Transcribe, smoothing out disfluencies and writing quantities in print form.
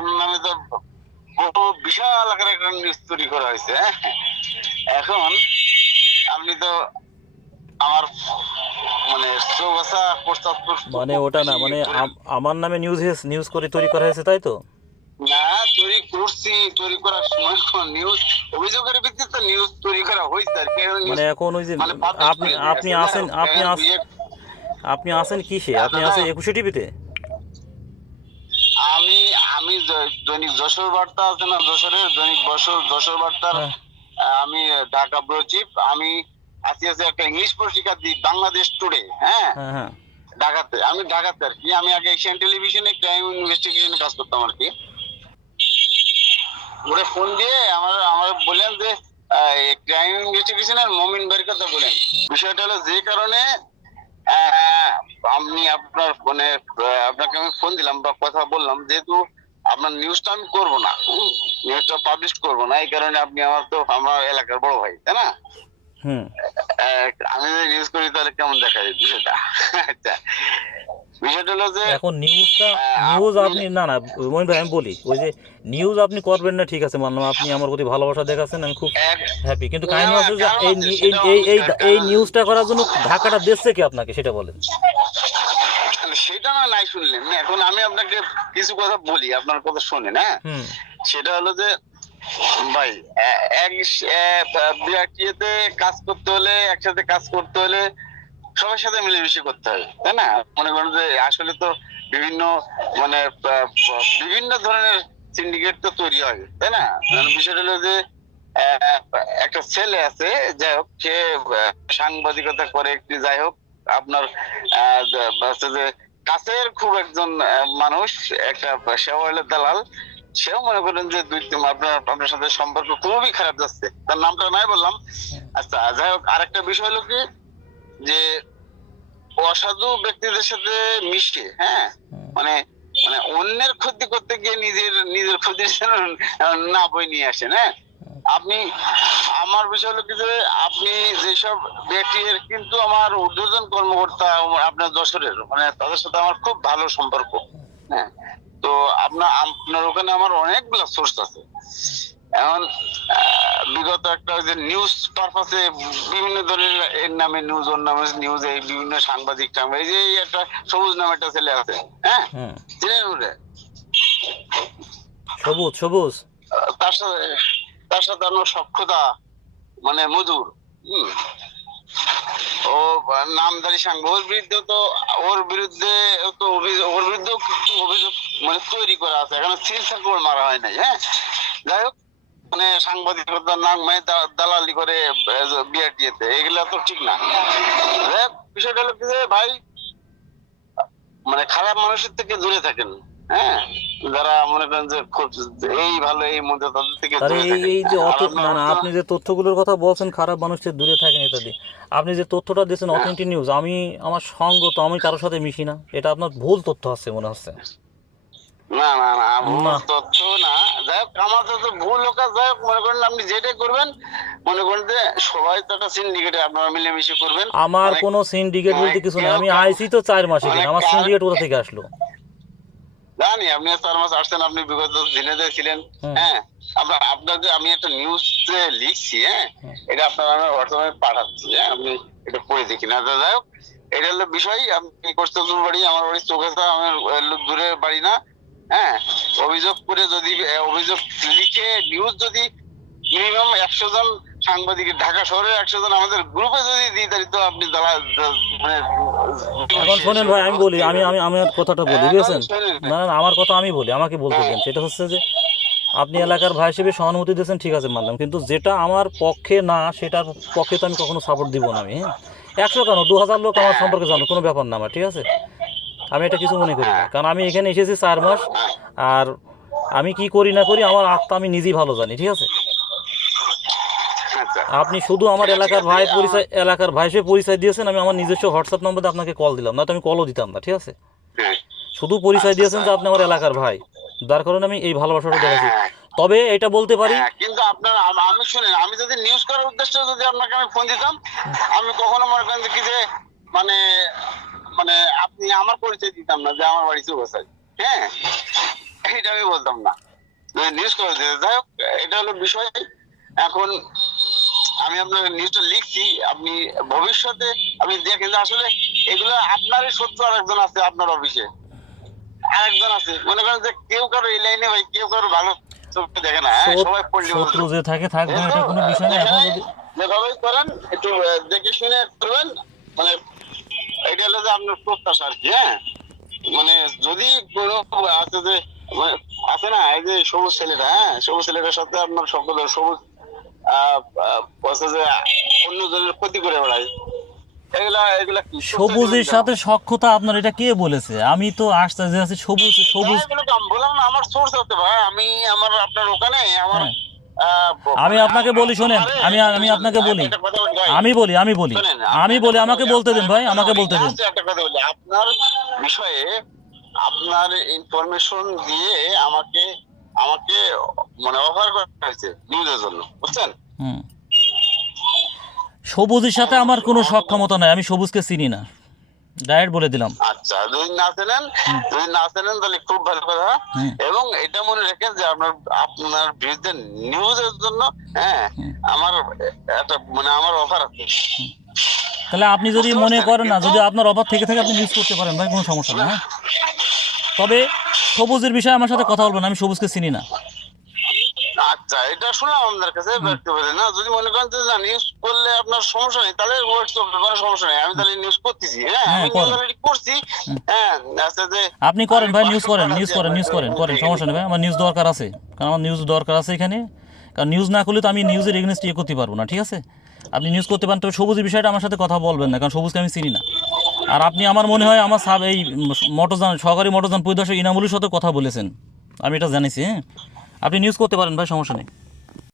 আপনার নামে তো বহু বিশাল আকারে একটা নিউজ তৈরি করা হয়েছে। এখন আপনি তো আমার মানে চৌগাছা প্রস্তাব মানে ওটা না, মানে আমার নামে নিউজ করে তৈরি করা হয়েছে, তাই তো? না, তৈরি করছি, তৈরি করার সময় নিউজ অভিযোগের ভিত্তিতে নিউজ তৈরি করা হয়েছে আর কি। মানে এখন ওই যে মানে পাবলিশ আপনি করে দিয়ে আপনি গেছে। আছেন আপনি আপনি আছেন কিসে? আপনি আছেন 21 টিভিতে? আমি আমি দৈনিক যশোর বার্তা আছে না, যশোরের দৈনিক যশোর বার্তার হ্যাঁ আমি ঢাকা ব্যুরো চিফ। আমি আছি একটা ইংলিশ পত্রিকা দিই, বাংলাদেশ টুডে। হ্যাঁ, হ্যাঁ হ্যাঁ ঢাকাতে আর কি। আমি আগে এশিয়ান টেলিভিশনে ক্রাইম ইনভেস্টিগেশনে কাজ করতাম আর কি। ওরে ফোন দিয়ে আমার আমার বললেন যে ক্রাইম ইনভেস্টিগেশনের মমিন ভাইয়ের কথা বলেন। বিষয়টা হলো যে কারণে আমি আপনার ফোনে আপনাকে আমি ফোন দিলাম বা কথা বললাম, যেহেতু আপনার নিউজটা আমি করবো না, নিউজটা পাবলিশ করবো না, এই কারণে আপনি আমার এলাকার বড় ভাই, তাই না? হুম। আমি যদি নিউজ করি তাহলে কেমন দেখা যায় বিষয়টা? আচ্ছা, বিষয়টা হলো যে এখন নিউজ আপনি না না মোহিন ভাই, আমি বলি ওই যে নিউজ আপনি করবেন না, ঠিক আছে, মানলাম আপনি আমার প্রতি ভালোবাসা দেখাচ্ছেন, আমি খুব হ্যাপি, কিন্তু কাহিনী আছে যে এই এই এই এই এই নিউজটা করার জন্য ঢাকাটা দিচ্ছে কি আপনাকে, সেটা বলেন। সেটা না নাই শুনলেন। এখন আমি আপনাকে কিছু কথা বলি, আপনার কথা শোনেন। হ্যাঁ, সেটা হলো যে ভাই, এক বিআরটিএতে কাজ করতে হলে, একসাথে কাজ করতে হলে সবার সাথে মিলেমিশে করতে হয়, তাই না? মনে করেন যে আসলে তো বিভিন্ন মানে বিভিন্ন ধরনের সিন্ডিকেট তো তৈরি হয়, তাই না? বিষয়টা হলো যে একটা ছেলে আছে, যাই হোক, সে সাংবাদিকতা করে একটি, যাই হোক, আপনার হচ্ছে যে কাছের খুব একজন মানুষ, একটা সেও হলো দালাল। সেও মনে করেন যে আপনার সাথে সম্পর্ক খুবই খারাপ যাচ্ছে, তার নামটা নাই বললাম। আচ্ছা, যাই হোক, আরেকটা বিষয় হলো কি, যে অসাধু ব্যক্তিদের সাথে মিশে, হ্যাঁ, মানে মানে অন্যের ক্ষতি করতে গিয়ে নিজের ক্ষতি না বই নিয়ে আসেন। হ্যাঁ, আপনি আমার বিষয় হলো কি, যে আপনি যেসব ব্যক্তির, কিন্তু আমার ঊর্ধ্বতন কর্মকর্তা আপনার যশোরের, মানে তাদের সাথে আমার খুব ভালো সম্পর্ক। হ্যাঁ, তো আপনার ওখানে আমার অনেকগুলো সোর্স আছে। এখন বিগত একটা ওই যে নিউজ পারপাসে বিভিন্ন ধরনের এর নামে নিউজ, ওর নামে নিউজ, এই বিভিন্ন সাংবাদিক এই যে একটা সবুজ নামে একটা ছেলে আছে, হ্যাঁ, চিনেন ওরে? সবুজ সবুজ তার সাথে আমার সখ্যতা মানে মধুর। ও নামধারী সাংবাদিক, ওর বিরুদ্ধে তো ওর বিরুদ্ধেও কিছু অভিযোগ মানে তৈরি করা আছে, এখানে সিল সার্কুলার মারা হয় নাই। হ্যাঁ, যাই হোক, মানে সাংবাদিকতার নাম দালালি করে বিআরটিএতে, এগুলা তো ঠিক না। বিষয়টা হলো কি, যে ভাই, মানে খারাপ মানুষের থেকে দূরে থাকেন। হ্যাঁ, যারা মনে করেন যে এই ভালো এই মধ্যে, তাদের থেকে দূরে থাকেন। এই যে না না, আপনি যে তথ্যগুলোর কথা বলছেন, খারাপ মানুষের দূরে থাকেন ইত্যাদি, আপনি যে তথ্যটা দিয়েছেন অথেন্টিক নিউজ, আমার সঙ্গ তো, আমি কারোর সাথে মিশি না, এটা আপনার ভুল তথ্য আছে মনে হচ্ছে। না না না, ভুল তথ্য না। যাই হোক, আমার তো ভুল হোক, যাই হোক, মনে করেন আপনি যেটাই করবেন, মনে করেন যে সবাই তো একটা সিন্ডিকেটে আপনারা মিলেমিশে করবেন। আমার কোনো সিন্ডিকেট বলতে কিছু নেই, আমি আইসি তো 4 মাস এখানে, আমার সিন্ডিকেট কোথা থেকে আসলো? জানি আপনি 4 মাস আসছেন, আপনি বিগত দিনে ছিলেন। হ্যাঁ, আপনার যে আমি একটা নিউজ লিখছি, হ্যাঁ, এটা আপনার আমি হোয়াটসঅ্যাপে পাঠাচ্ছি। হ্যাঁ, আপনি এটা পড়ে দেখি না। যাই হোক, এটা হলো বিষয়। আপনি কষ্টপুর বাড়ি, আমার বাড়ি চৌগাছা, আমার দূরে বাড়ি না। হ্যাঁ, অভিযোগ করে যদি অভিযোগ লিখে নিউজ যদি মিনিমাম 100 জন সাংবাদিকের, ঢাকা শহরের 100 জন আমাদের গ্রুপে যদি দিই, তাহলে তো আপনি মানে এখন শোনেন ভাই, আমি বলি, আমি আমি আমার কথাটা বলি, বুঝেছেন? না না, আমার কথা আমি বলি, আমাকে বলতে দেন। সেটা হচ্ছে যে আপনি এলাকার ভাই হিসেবে সহানুভূতি দিয়েছেন, ঠিক আছে, মানলাম, কিন্তু যেটা আমার পক্ষে না, সেটার পক্ষে তো আমি কখনো সাপোর্ট দিব না। আমি 100 কেন 2000 লোক আমার সম্পর্কে জানো, কোনো ব্যাপার না আমার, ঠিক আছে, আমি এটা কিছু মনে করি না, কারণ আমি এখানে এসেছি 4 মাস, আর আমি কি করি না করি আমার আত্মা আমি নিজেই ভালো জানি, ঠিক আছে? আপনি শুধু আমার এলাকার ভাই হিসেবে পরিচয় দিয়েছেন, আমি আমার নিজস্ব হোয়াটসঅ্যাপ নম্বরে আপনাকে কল দিলাম, না তো আমি কলও দিতাম না, ঠিক আছে? শুধু পরিচয় দিয়েছেন যে আপনি আমার এলাকার ভাই, যার কারণে আমি এই ভালোবাসাটা দেখাচ্ছি। তবে এটা বলতে পারি, কিন্তু আপনার আমি শুনেন, আমি যদি নিউজ করার উদ্দেশ্যে যদি আপনাকে আমি ফোন দিতাম, আমি কখনো মনে করেন কি যে মানে মানে আপনি আমার পরিচয় দিতাম না যে আমার বাড়ি চৌগাছায়। হ্যাঁ, এটা আমি বলতাম না, নিউজ করে দিতে। যাই হোক, এটা হলো বিষয়। এখন আমি আপনার নিউজটা লিখছি, আপনি ভবিষ্যতে আপনি দেখেন যে আসলে এগুলো আপনারই শত্রু আরেকজন আছে আপনার অফিসে, আরেকজন আছে। মনে করেন যে কেউ কারো এই লাইনে ভাই, কেউ কারো ভালো চোখে দেখে না, হ্যাঁ, সবাই পড়লি শত্রু যে থাকে থাকবে, এটা কোনো বিষয় না। এখন যদি যেভাবে করেন একটু দেখে শুনে করবেন, মানে এটা হলো যে আপনার প্রত্যাশা আর কি। হ্যাঁ, মানে যদি কোনো আছে যে মানে আছে না, এই যে সবুজ ছেলেটা, হ্যাঁ, সবুজ ছেলেটার সাথে আপনার সকলের সবুজ আছে যে অন্য জনের ক্ষতি করে বেড়ায়, এগুলা এগুলা কি সবুজের সাথে সখ্যতা আপনার এটা কে বলেছে? আমি তো আসতে যে আছি সবুজ সবুজ। বললাম না, আমার সোর্স আছে ভাই, আমি আমার আপনার ওখানে আমার আমি আপনাকে বলি, শোনেন, আমি আমি আপনাকে বলি, আমি বলি আমাকে বলতে দিন ভাই, আমাকে বলতে দিন। একটা কথা বলি, আপনার বিষয়ে আপনার ইনফরমেশন দিয়ে আমাকে আমাকে মানে অফার করা হয়েছে নিউজের জন্য, বুঝছেন? সবুজের সাথে আমার কোনো সক্ষমতা নাই, আমি সবুজকে চিনি না, ডাইরেক্ট বলে দিলাম। আচ্ছা, যদি না চেনেন তাহলে খুব ভালো কথা। এবং এটা মনে রাখেন যে আপনার আপনার বিরুদ্ধে নিউজের জন্য, হ্যাঁ, আমার একটা মানে আমার অফার আছে। তাহলে আপনি যদি মনে করেন না, যদি আপনার অফার থেকে থাকে আপনি নিউজ করতে পারেন ভাই, কোনো সমস্যা না। হ্যাঁ, তবে সবুজের বিষয়ে আমার সাথে কথা বলবেন, আমি সবুজকে চিনি না। আচ্ছা, এটা শুনলাম আপনার কাছে ব্যক্তিগত না। যদি মনে করেন যে না নিউজ করলে আপনার সমস্যা নেই, তাহলে কোনো সমস্যা নেই, আমি তাহলে নিউজ করতেছি। হ্যাঁ, আমি নিউজ অলরেডি করছি। হ্যাঁ, আচ্ছা, যে আপনি করেন ভাই, নিউজ করেন সমস্যা নেই ভাই, আমার নিউজ দরকার আছে, কারণ আমার নিউজ দরকার আছে এখানে। কারণ নিউজ না করলে তো আমি নিউজের এগেনস্ট ইয়ে করতে পারবো না, ঠিক আছে? আপনি নিউজ করতে পারেন, তবে সবুজের বিষয়টা আমার সাথে কথা বলবেন না, কারণ সবুজকে আমি চিনি না। আর আপনি আমার মনে হয় আমার এই মোটরযান সহকারী মোটরযান পরিদর্শক ইনামুলের সাথে কথা বলেছেন, আমি এটা জানিছি। হ্যাঁ, আপনি নিউজ করতে পারেন ভাই, সমস্যা নেই।